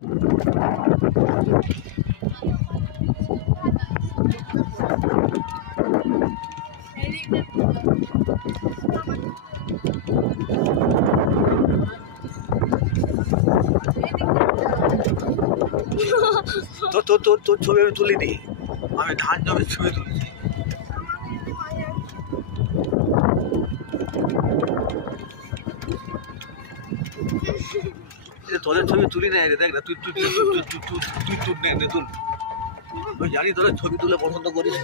তোর ছবি আমি তুলিনি, আমি ধান জমির ছবি তুলেছি। তোদের ছবি তুলি না রে, দেখ না তুই তুই তুল নে তুল। তুই জানি তোরা ছবি তুলে পছন্দ করিস,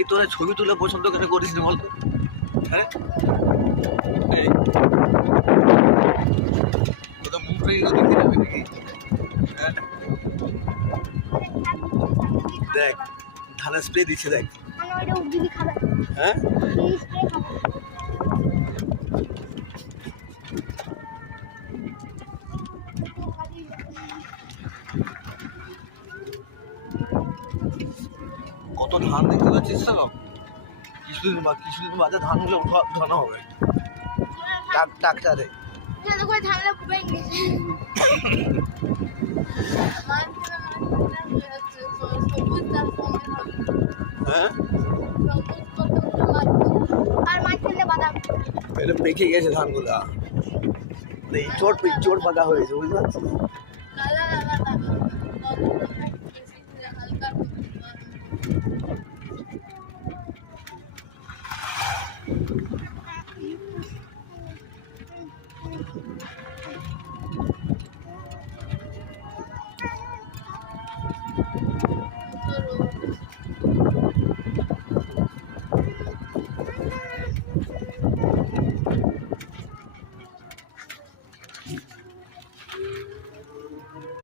এই তোরা ছবি তুলে পছন্দ কেন করিস না বলতো? হ্যাঁ, এই তোদের মুখটাই দেখে যাবে নাকি? হ্যাঁ, দেখ ধানের স্প্রে দিচ্ছে দেখ। হ্যাঁ, কত ধান দেখতে পাচ্ছিস তো? কিছুদিন বাদে ধানগুলো উঠানো হবে ট্রাক্টরে। হ্যাঁ, এটা পেকে গেছে ধানগুলা, চোট পাকা হয়েছে, বুঝতে পারছিস?